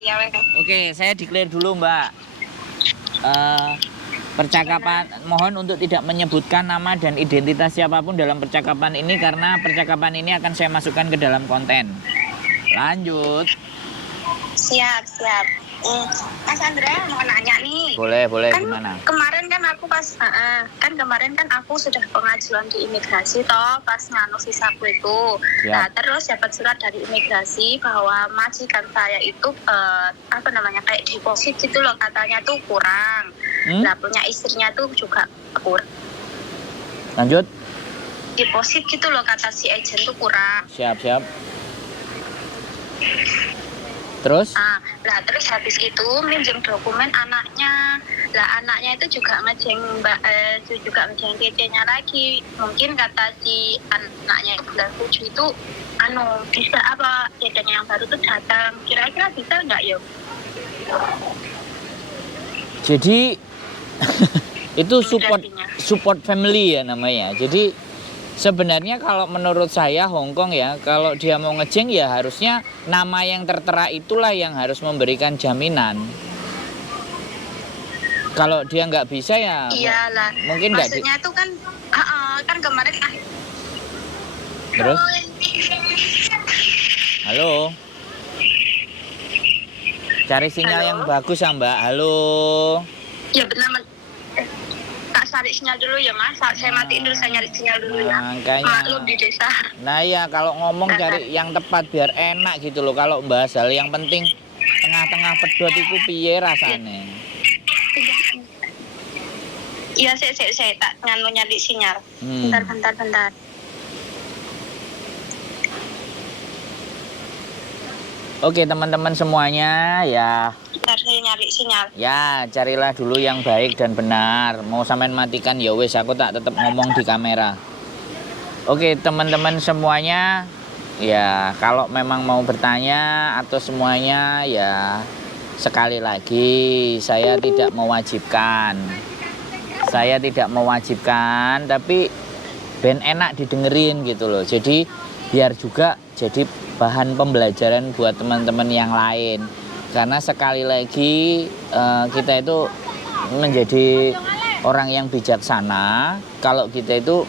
Ya, wes. Oke, saya declare dulu Mbak. Percakapan mohon untuk tidak menyebutkan nama dan identitas siapapun dalam percakapan ini karena percakapan ini akan saya masukkan ke dalam konten. Lanjut. Siap. Mas Andrea mau nanya nih. Boleh, Kan gimana? kemarin kan aku kemarin kan aku sudah pengajuan di imigrasi toh pas nganu visaku itu. Siap. Nah, terus dapat surat dari imigrasi bahwa majikan saya itu kayak deposit gitu loh, katanya tuh kurang. Nah, punya istrinya tuh juga kurang. Lanjut. Deposit gitu loh kata si agent tuh kurang. Siap. Terus? Terus habis itu minjem dokumen anaknya. Lah anaknya itu juga ngejeng PC-nya lagi. Mungkin kata si anaknya bulan 7 itu bisa apa PC-nya yang baru tuh datang. Kira-kira bisa nggak yo? Jadi itu support family ya namanya. Jadi sebenarnya kalau menurut saya Hongkong ya, kalau dia mau ngejeng ya harusnya nama yang tertera itulah yang harus memberikan jaminan. Kalau dia nggak bisa ya iyalah. Mungkin nggak. Maksudnya itu kan kemarin. Terus? Halo. Cari sinyal yang bagus ya Mbak. Halo. Ya benar. Kak cari sinyal dulu ya Mas. Saya matiin dulu, saya nyari sinyal dulu ya. Maklum di desa. Nah ya kalau ngomong cari yang tepat biar enak gitu loh. Kalau bahas hal yang penting tengah-tengah pedot itu piye rasane. Iya, saya tak nyari sinyal. Bentar. Oke teman-teman semuanya ya. Saya nyari sinyal. Ya carilah dulu yang baik dan benar. Mau sampean matikan ya wes, aku tak tetap ngomong di kamera. Oke teman-teman semuanya, ya kalau memang mau bertanya atau semuanya ya sekali lagi saya tidak mewajibkan. Tapi ben enak didengerin gitu loh. Jadi biar juga jadi bahan pembelajaran buat teman-teman yang lain. Karena sekali lagi kita itu menjadi orang yang bijaksana kalau kita itu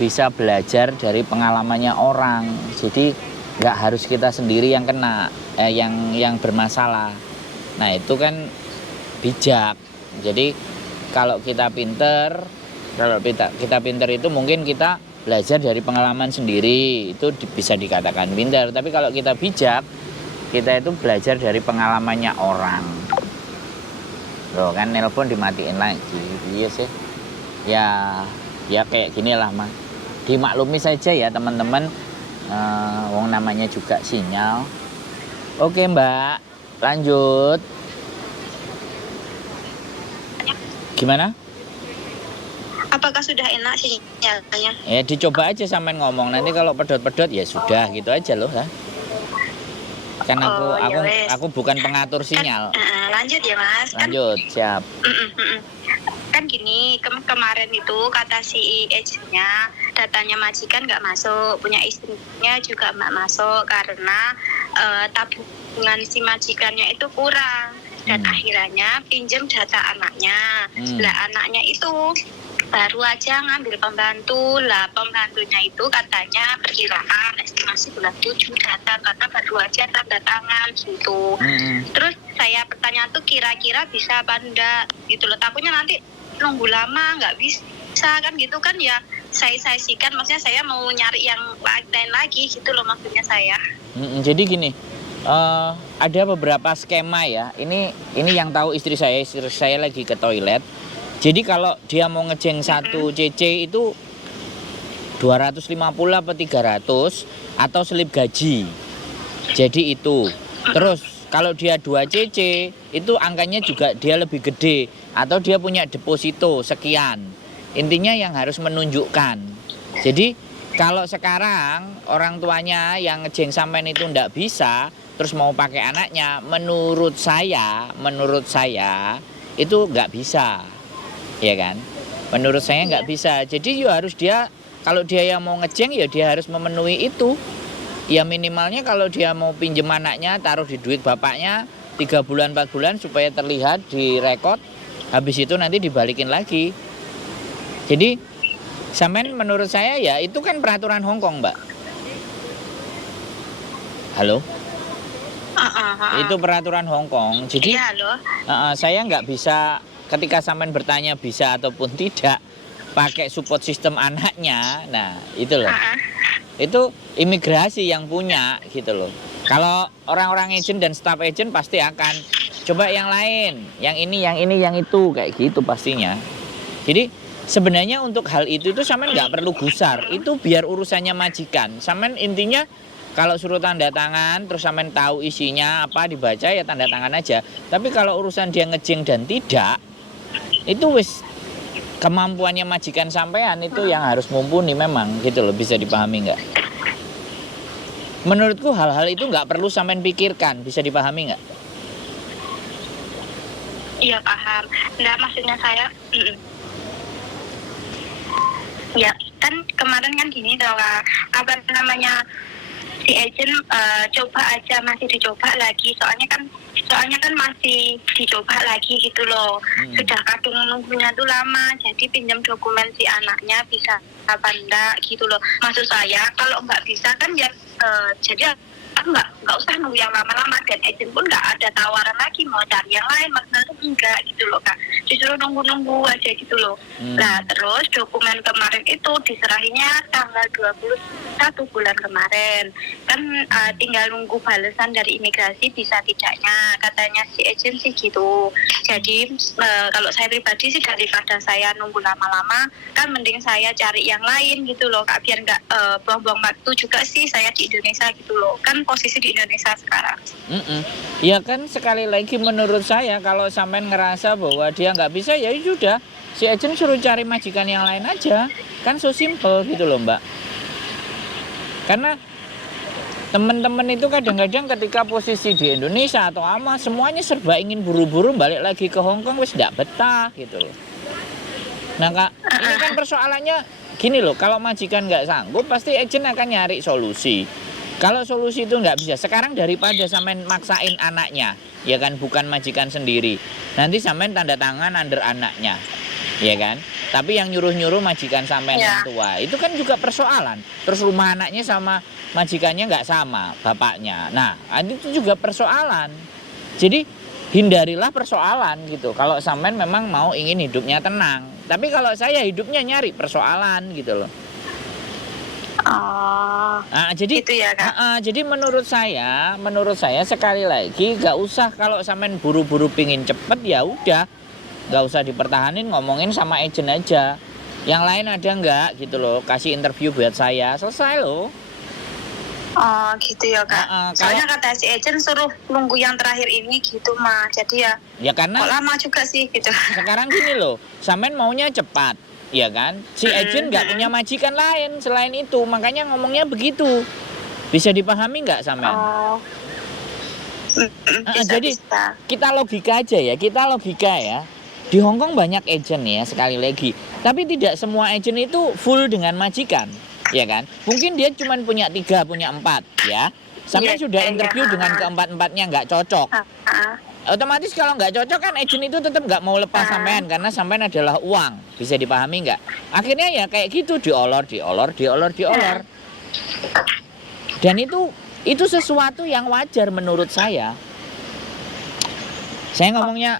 bisa belajar dari pengalamannya orang. Jadi nggak harus kita sendiri yang kena, yang bermasalah. Nah itu kan bijak. Jadi kalau kita pinter itu mungkin kita belajar dari pengalaman sendiri, itu bisa dikatakan pinter. Tapi kalau kita bijak, kita itu belajar dari pengalamannya orang. Loh kan nelpon dimatiin lagi. Iya sih. Ya kayak gini lah Mas. Dimaklumi saja ya teman-teman. Wong namanya juga sinyal. Oke Mbak, lanjut. Gimana? Apakah sudah enak sinyalnya? Ya dicoba aja sampean ngomong. Nanti kalau pedot-pedot ya sudah gitu aja loh ya. Kan aku bukan pengatur sinyal. Lanjut ya Mas. Lanjut, siap. Kan gini, kemarin itu kata si agentnya datanya majikan nggak masuk, punya istrinya juga nggak masuk karena tabungan si majikannya itu kurang dan akhirnya pinjam data anaknya. Lah anaknya itu baru aja ngambil pembantu. Lah pembantunya itu katanya perkiraan estimasi bulan 7 datang karena baru aja tanda tangan gitu. Terus saya pertanyaan tuh kira-kira bisa apa enggak gitu loh, takutnya nanti nunggu lama nggak bisa kan gitu kan ya. Saya sikan, maksudnya saya mau nyari yang lain lagi gitu loh maksudnya saya. Jadi gini, ada beberapa skema ya. Ini yang tahu istri saya lagi ke toilet. Jadi kalau dia mau ngejeng 1 CC itu 250 apa 300 atau slip gaji. Jadi itu. Terus kalau dia 2 CC itu angkanya juga dia lebih gede atau dia punya deposito sekian. Intinya yang harus menunjukkan. Jadi kalau sekarang orang tuanya yang ngejeng sampean itu ndak bisa, terus mau pakai anaknya, menurut saya itu nggak bisa. Ya kan, menurut saya nggak bisa. Jadi ya harus kalau dia yang mau ngejeng ya dia harus memenuhi itu. Ya minimalnya kalau dia mau pinjem anaknya taruh di duit bapaknya, 3 bulan 4 bulan supaya terlihat di rekod, habis itu nanti dibalikin lagi. Jadi sampean menurut saya ya itu kan peraturan Hong Kong, Mbak. Halo? Itu peraturan Hong Kong. Jadi Iya, halo. saya nggak bisa ketika sampean bertanya bisa ataupun tidak pakai support system anaknya. Nah, itu loh. Itu imigrasi yang punya gitu loh. Kalau orang-orang agent dan staff agent pasti akan coba yang lain, yang ini, yang itu kayak gitu pastinya. Jadi sebenarnya untuk hal itu sampean nggak perlu gusar. Itu biar urusannya majikan. Sampean intinya kalau suruh tanda tangan terus sampean tahu isinya apa dibaca ya tanda tangan aja. Tapi kalau urusan dia ngejeng dan tidak, itu wis kemampuannya majikan sampean itu yang harus mumpuni memang gitu loh, bisa dipahami nggak? Menurutku hal-hal itu nggak perlu sampean pikirkan, bisa dipahami nggak? Iya, paham. Enggak, maksudnya saya ya kan kemarin kan gini dong, apa namanya, si agent coba aja, masih dicoba lagi, soalnya kan masih dicoba lagi gitu loh. Sudah kadung nunggunya tuh lama, jadi pinjam dokumen si anaknya bisa apa enggak gitu loh. Maksud saya kalau nggak bisa kan ya jadi nggak usah nunggu yang lama-lama, dan agent pun nggak ada tawaran lagi mau cari yang lain, maksudnya tuh enggak gitu loh Kak, disuruh nunggu aja gitu loh. Nah terus dokumen kemarin itu diserahinya tanggal 21 bulan kemarin kan, tinggal nunggu balasan dari imigrasi bisa tidaknya, katanya si agent sih gitu. Jadi kalau saya pribadi sih daripada saya nunggu lama-lama kan mending saya cari yang lain gitu loh Kak, biar nggak buang-buang waktu juga sih saya di Indonesia gitu loh, kan posisi di Indonesia sekarang. Ya kan sekali lagi menurut saya kalau sampean ngerasa bahwa dia nggak bisa ya sudah, si agent suruh cari majikan yang lain aja, kan so simple gitu loh Mbak. Karena teman-teman itu kadang-kadang ketika posisi di Indonesia atau ama semuanya serba ingin buru-buru balik lagi ke Hong Kong, wis nggak betah gitu loh. Nah Kak, ini kan persoalannya gini loh, kalau majikan nggak sanggup pasti agent akan nyari solusi. Kalau solusi itu nggak bisa, sekarang daripada sampean maksain anaknya, ya kan, bukan majikan sendiri. Nanti sampean tanda tangan under anaknya, ya kan. Tapi yang nyuruh-nyuruh majikan sampean yang tua, itu kan juga persoalan. Terus rumah anaknya sama majikannya nggak sama bapaknya. Nah, itu juga persoalan. Jadi hindarilah persoalan gitu. Kalau sampean memang mau ingin hidupnya tenang. Tapi kalau saya hidupnya nyari persoalan gitu loh. Jadi gitu ya, Kak? jadi menurut saya sekali lagi gak usah, kalau sampean buru-buru pingin cepet ya udah gak usah dipertahanin, ngomongin sama agent aja. Yang lain ada nggak gitu loh, kasih interview buat saya, selesai loh. Oh gitu ya Kak. Soalnya kata si agent suruh nunggu yang terakhir ini gitu mah, jadi ya karena kok lama juga sih gitu. Sekarang gini loh, sampean maunya cepat, ya kan? Si agent nggak punya majikan lain selain itu, makanya ngomongnya begitu. Bisa dipahami nggak sampean? Jadi kita logika aja ya, Di Hong Kong banyak agent ya, sekali lagi. Tapi tidak semua agent itu full dengan majikan, ya kan? Mungkin dia cuma punya 3, punya 4, ya. Sampai sudah interview dengan keempat-empatnya nggak cocok. Otomatis kalau nggak cocok kan agent itu tetap nggak mau lepas sampean, karena sampean adalah uang. Bisa dipahami nggak? Akhirnya ya kayak gitu, diolor. Dan itu sesuatu yang wajar menurut saya. Saya ngomongnya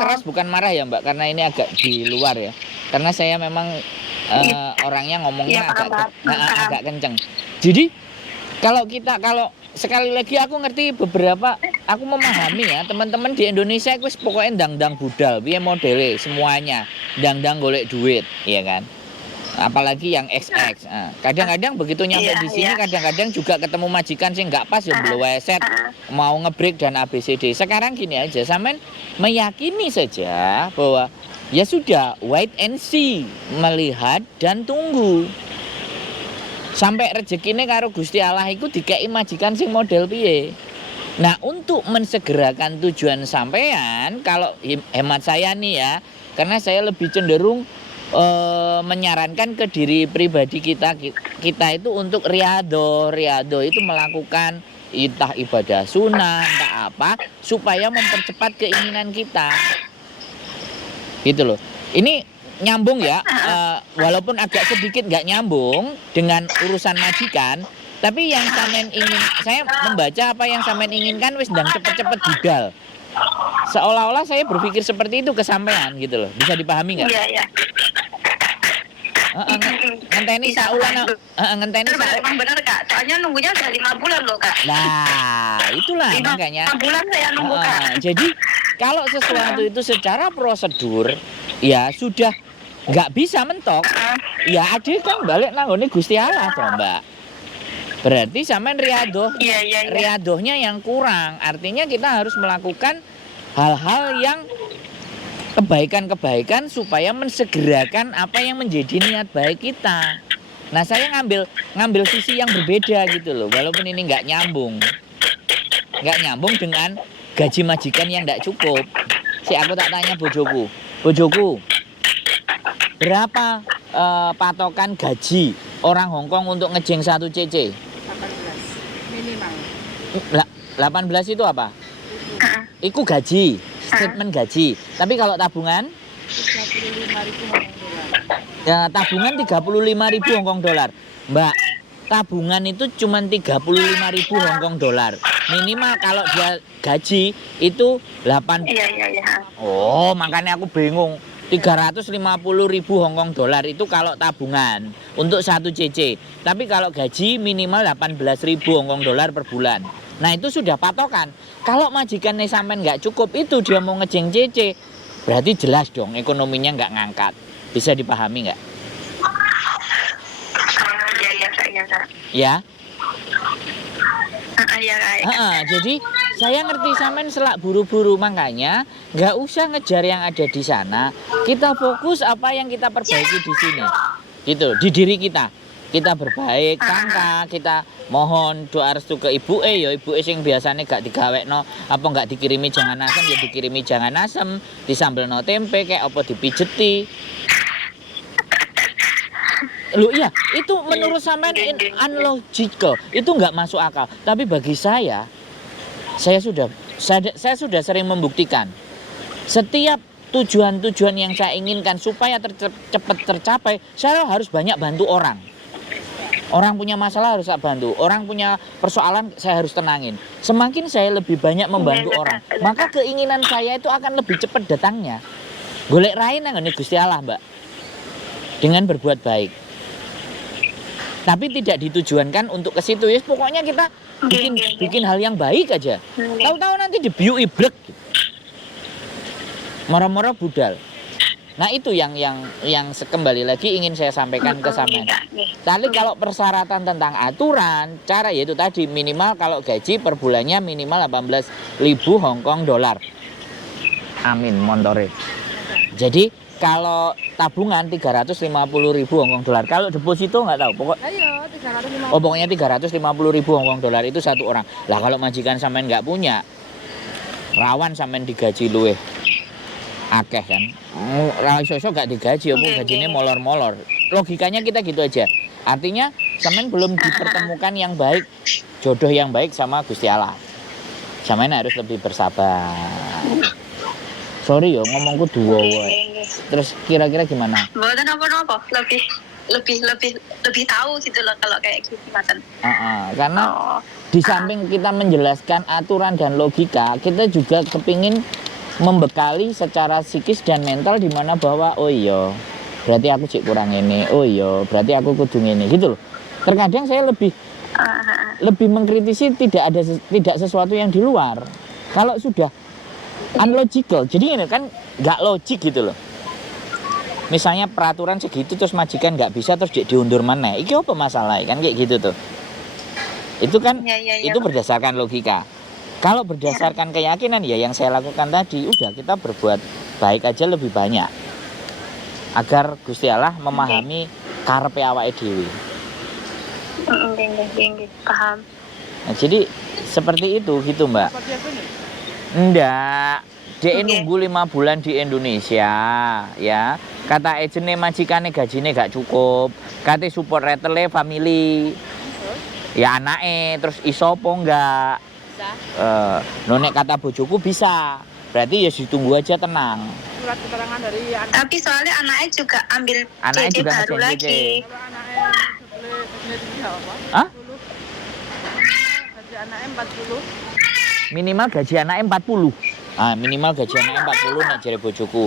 keras bukan marah ya Mbak, karena ini agak di luar ya. Karena saya memang orangnya ngomongnya agak kenceng. Jadi kalau sekali lagi aku ngerti aku memahami ya, teman-teman di Indonesia itu pokoknya ndang budal, piye modele semuanya, ndang golek duit, ya kan. Apalagi yang XX. Kadang-kadang begitu nyampe di sini, kadang-kadang juga ketemu majikan sih nggak pas ya, bleweset, mau ngebreak dan ABCD. Sekarang gini aja, sampean meyakini saja bahwa ya sudah, wait and see, melihat dan tunggu. Sampai rezekine karo Gusti Allah iku dikei majikan sing model piye. Nah, untuk mensegerakan tujuan sampean, kalau hemat saya nih ya, karena saya lebih cenderung menyarankan ke diri pribadi kita itu untuk riado itu melakukan entah ibadah sunnah, entah apa, supaya mempercepat keinginan kita. Gitu loh. Ini nyambung ya, walaupun agak sedikit nggak nyambung dengan urusan majikan, tapi yang sampean ingin, saya membaca apa yang sampean inginkan wis ndang cepet-cepet budal. Seolah-olah saya berpikir seperti itu ke sampean gitu loh. Bisa dipahami nggak? Iya, iya. Ngenteni Bisa saulan, paham. ngenteni Emang benar Kak, soalnya nunggunya udah 5 bulan loh Kak. Nah, itulah 5 makanya. bulan saya nunggu Kak. Jadi kalau sesuatu itu secara prosedur ya sudah nggak bisa mentok. Ya adik kan balik nanggone Gusti Allah toh, Mbak. Berarti sampean riadoh. Iya, iya, iya. Riadohnya yang kurang. Artinya kita harus melakukan hal-hal yang kebaikan-kebaikan supaya mensegerakan apa yang menjadi niat baik kita. Nah, saya ngambil sisi yang berbeda gitu loh, walaupun ini nggak nyambung dengan gaji majikan yang nggak cukup. Aku tak tanya bojoku, berapa patokan gaji orang Hongkong untuk ngejeng 1 cc? 18 minimal. 18 itu apa? Iku gaji, statement gaji. Tapi kalau tabungan? 35.000 Hong Kong dolar. Ya, tabungan 35.000 Hong Kong dolar. Mbak, tabungan itu cuma 35.000 Hong Kong dolar. Minimal kalau dia gaji itu 8. Iya, iya, iya. Oh, makanya aku bingung. 350.000 Hong Kong dolar itu kalau tabungan untuk 1 cc. Tapi kalau gaji minimal 18.000 Hong Kong dolar per bulan. Nah, itu sudah patokan. Kalau majikannya sampean nggak cukup itu dia mau ngejeng cc, berarti jelas dong ekonominya nggak ngangkat. Bisa dipahami nggak? Iya, iya Kak, iya Kak. Ya? Iya Kak. Jadi saya ngerti sampean selak buru-buru, makanya nggak usah ngejar yang ada di sana. Kita fokus apa yang kita perbaiki di sini. Gitu, di diri kita. Kita berbaik sangka, kita mohon doa restu ke ibuke ya ibuke sing biasane gak digawekno apa gak dikirimi jangan asem ya dikirimi jangan asem, disambelno tempe kayak apa dipijeti. Loh iya, itu menurut sampean unlogical, itu nggak masuk akal. Tapi bagi saya sudah sering membuktikan setiap tujuan-tujuan yang saya inginkan supaya cepat tercapai, saya harus banyak bantu orang. Orang punya masalah harus saya bantu, orang punya persoalan saya harus tenangin. Semakin saya lebih banyak membantu orang, maka keinginan saya itu akan lebih cepat datangnya. Golek rain nang Gusti Allah, Mbak. Dengan berbuat baik. Tapi tidak ditujuankan untuk ke situ. Ya, pokoknya kita bikin hal yang baik aja. Tahu-tahu nanti dibiui blek. Moro-moro budal. Nah, itu yang kembali lagi ingin saya sampaikan ke sampean. Tapi kalau persyaratan tentang aturan, cara yaitu tadi minimal kalau gaji per bulannya minimal 18.000 Hong Kong dolar. Amin montore. Jadi kalau tabungan 350.000 Hong Kong dolar. Kalau deposito nggak tahu. Ayo 350. Pokoknya 350.000 Hong Kong dolar itu satu orang. Lah kalau majikan sampean nggak punya, rawan sampean digaji luweh akeh kan. Iso-iso gak digaji apa gajinya molor-molor. Logikanya kita gitu aja. Artinya sampean belum dipertemukan yang baik, jodoh yang baik sama Gusti Allah. Sampean harus lebih bersabar. Sorry yo ngomongku dua wae. Terus kira-kira gimana? Mboten apa-apa, lebih tahu gitu loh kalau kayak gitu Mas. Karena di samping kita menjelaskan aturan dan logika, kita juga kepingin membekali secara psikis dan mental di mana bahwa oh iya berarti aku cek kurang ini, oh iya berarti aku kudu ini gitu loh. Terkadang saya lebih mengkritisi tidak sesuatu yang di luar. Kalau sudah unlogical, jadi ini kan nggak logik gitu loh. Misalnya peraturan segitu terus majikan nggak bisa terus diundur mana? Iki apa masalah kan kayak gitu tuh. Itu kan itu berdasarkan logika. Kalau berdasarkan keyakinan ya yang saya lakukan tadi, udah kita berbuat baik aja lebih banyak. Agar Gusti Allah memahami karepe awake dhewe. Paham. Nah, jadi seperti itu gitu, Mbak. Enggak. Dia nunggu 5 bulan di Indonesia, ya. Kata ejene majikane gajine gak cukup. Kate support retele family. Ya anake terus iso apa enggak? Bisa. Nek kata bojoku bisa. Berarti ya ditunggu aja tenang. Surat keterangan dari anak. Tapi soalnya anaknya juga ambil Anaknya JJ juga baru ngerjain lagi. JJ. Kalau anaknya sebelah ini apa? Hah? 40. Gaji anaknya 40. Minimal gaji anaknya 40. Minimal gaji anaknya 40 nek jare bojoku.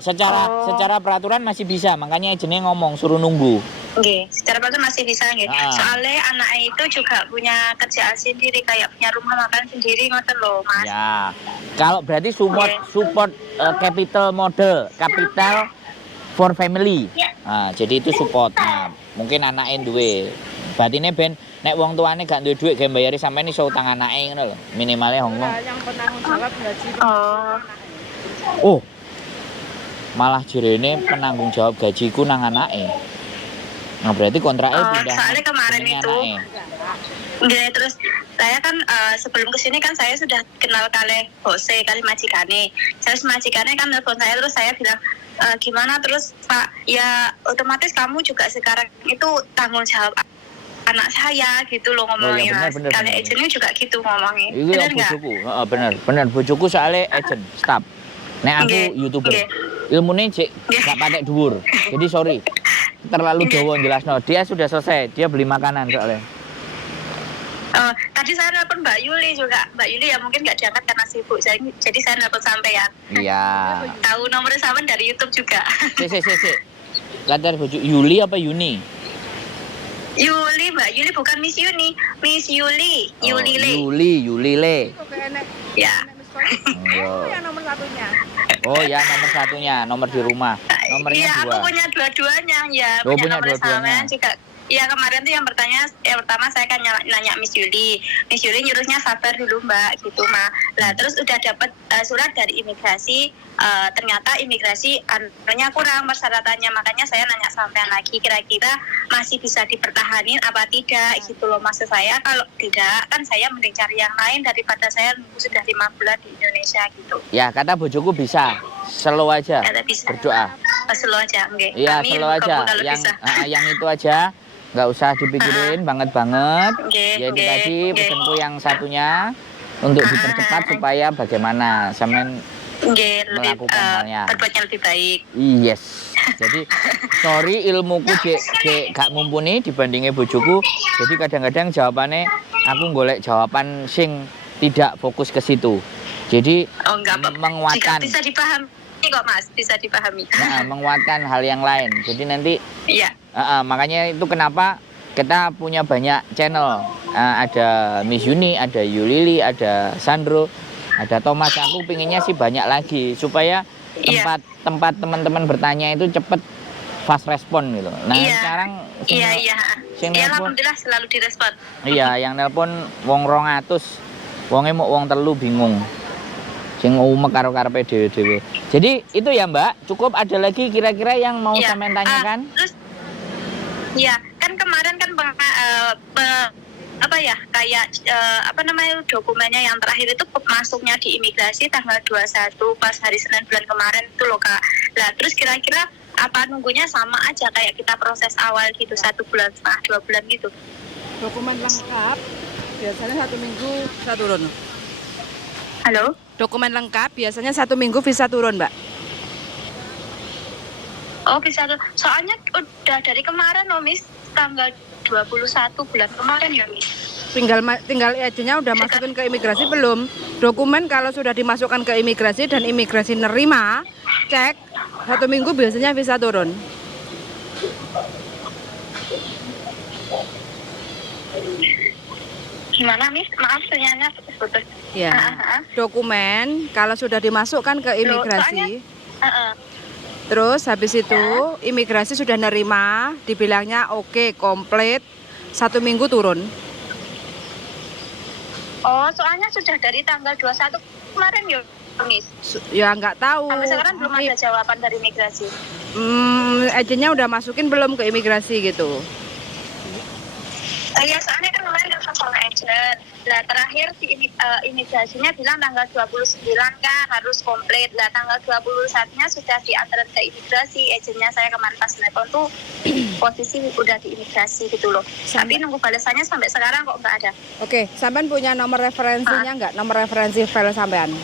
Secara peraturan masih bisa, makanya jenenge ngomong suruh nunggu. Oke, secara peraturan masih bisa nggih. Ah. Soalnya anaknya itu juga punya kerjaan sendiri, kayak punya rumah makan sendiri ngoten loh, Mas. Ya. Kalau berarti support capital model, capital for family. Jadi itu support. Nah, mungkin anaknya duwe. Batine ben nek wong tuane gak duwe duit ge mbayari sampean iso utang anake ngono lho. Minimalnya ngomong. Ya, yang penanggung jawab gaji Oh. Oh. Malah jirene penanggung jawab gajiku nang anake. Nah, berarti kontraknya pindah. Soalnya kemarin jenenge itu anake. Nggih, terus saya kan sebelum kesini kan saya sudah kenal kali Bose, kali majikane. Terus majikane kan nelfon saya, terus saya bilang gimana, terus Pak, ya otomatis kamu juga sekarang itu tanggung jawab anak saya gitu loh ngomongnya. bener, Kali bener. agentnya juga gitu ngomongnya. Itu ya Bener nggak? bojoku. Bener bojoku soalnya agent, staff. Nek aku Nggih, YouTuber. nggih. Ilmune cek gak patek dhuwur. Jadi sorry. Terlalu dawa jelasno. Dia sudah selesai, dia beli makanan soalnya. Tadi saya nelpon Mbak Yuli juga. Mbak Yuli ya mungkin nggak diangkat karena sibuk. Jadi saya nelpon sampean. Iya. Tahu nomornya sampean dari YouTube juga. Sik. Kata bojo Yuli apa Yuni? Yuli, Mbak Yuli, bukan Miss Yuni. Miss Yuli, Yuli Le. Yuli Le. Kok kayak enek. Ya. Oh, yang nomor satunya. Oh ya, nomor satunya, nomor di rumah. Nomornya Iya, aku 2. punya dua-duanya ya. Oh, punya nomor dua-duanya. sampean juga. Iya, kemarin tuh yang pertama saya kan nanya Miss Yuli. Miss Yuli nyuruhnya sabar dulu Mbak, gitu mah. Lah terus udah dapat surat dari imigrasi, ternyata imigrasi anunya kurang persyaratannya, makanya saya nanya sampean lagi, kira-kira masih bisa dipertahanin apa tidak, gitu loh maksud saya. Kalau tidak, kan saya mending cari yang lain daripada saya nunggu sudah 5 bulan di Indonesia gitu. Ya, kata bojoku bisa. Slow aja. Kata bisa. Berdoa. Slow aja, enggak. Iya, slow aja. Yang itu aja. Nggak usah dipikirin banget. Ya itu tadi pesanku yang satunya untuk dipercepat supaya bagaimana sampean melakukan halnya. Berbuatnya lebih baik. Yes. Jadi sorry ilmuku cek gak mumpuni dibandingin bojoku. Jadi kadang-kadang jawabannya aku golek jawaban sing tidak fokus ke situ. Jadi menguatkan. Bisa dipahami kok Mas, bisa dipahami. Nah, menguatkan hal yang lain. Jadi nanti iya. Makanya itu kenapa kita punya banyak channel. Ada Miss Yuni, ada Yulili, ada Sandro, ada Thomas. Aku pinginnya sih banyak lagi supaya tempat teman-teman bertanya itu cepet fast respon gitu. Nah sekarang iya. Alhamdulillah selalu direspon. Iya, yang nelpon wong 200, wonge mau wong 3 bingung. Sing umek karo karepe dhewe-dhewe. Jadi itu ya Mbak, cukup ada lagi kira-kira yang mau sampean tanyakan? Terus ya, kan kemarin kan dokumennya yang terakhir itu masuknya di imigrasi tanggal 21 pas hari Senin bulan kemarin itu loh Kak. Lah terus kira-kira apa nunggunya sama aja kayak kita proses awal gitu 1 bulan setengah 2 bulan gitu? Dokumen lengkap biasanya 1 minggu bisa turun. Halo? Dokumen lengkap biasanya 1 minggu bisa turun, Mbak. Oh bisa tuh. Soalnya udah dari kemarin loh Miss, tanggal 21 bulan kemarin ya Miss. Tinggal agennya udah masukin ke imigrasi belum? Dokumen kalau sudah dimasukkan ke imigrasi dan imigrasi nerima, cek 1 minggu biasanya bisa turun. Gimana Miss? Maaf sinyalnya putus. Ya. Dokumen kalau sudah dimasukkan ke imigrasi. Terus habis itu imigrasi sudah nerima, dibilangnya oke, komplit, 1 minggu turun. Oh, soalnya sudah dari tanggal 21 kemarin ya, Miss. Ya nggak tahu. Sampai sekarang belum ada jawaban dari imigrasi. Agennya udah masukin belum ke imigrasi gitu? Iya, soalnya kan kemarin nelfon sama agent. Lah terakhir si imigrasinya bilang tanggal 29 kan harus komplit. Lah tanggal 21-nya sudah diantar ke imigrasi. Agennya saya kemarin pas nelpon tuh posisi udah di imigrasi gitu loh. Tapi nunggu balasannya sampai sekarang kok nggak ada. Oke, sampean punya nomor referensinya nggak? Nomor referensi file sampean?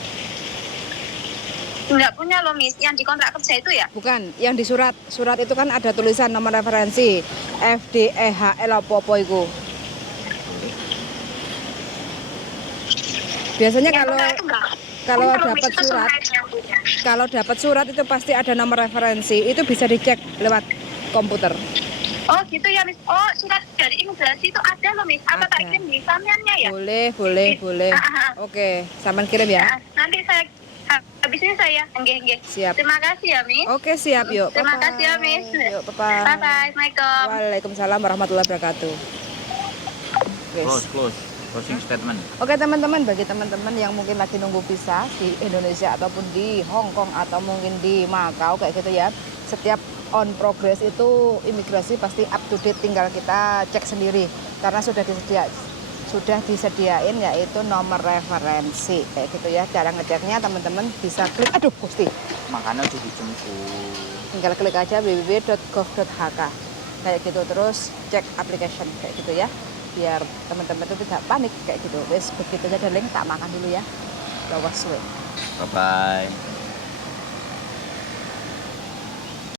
Nggak punya loh Miss, yang di kontrak kerja itu ya? Bukan, yang di surat. Surat itu kan ada tulisan nomor referensi FDEHL apa itu. Biasanya kalau dapat surat itu pasti ada nomor referensi. Itu bisa dicek lewat komputer. Oh gitu ya Miss. Oh surat dari imigrasi itu ada loh Miss. Apa tak kirim di sampeannya ya? Boleh. Oke, sampean kirim ya. Nanti saya habis ini saya enggak. Siap. Terima kasih ya Miss. Oke siap yuk. Terima kasih ya Miss. Yuk bye. Assalamualaikum. Waalaikumsalam warahmatullahi wabarakatuh. Close. Closing statement. Oke teman-teman, bagi teman-teman yang mungkin lagi nunggu visa di Indonesia ataupun di Hong Kong atau mungkin di Macau kayak gitu ya, setiap on progress itu imigrasi pasti up to date, tinggal kita cek sendiri karena sudah disediain yaitu nomor referensi kayak gitu ya. Cara ngeceknya teman-teman bisa klik, aduh Gusti, Makanya udah dijemput. tinggal klik aja www.gov.hk kayak gitu, terus cek application kayak gitu ya, biar teman-teman itu tidak panik kayak gitu. Wes begitu aja, link tak makan dulu ya. Bye bye.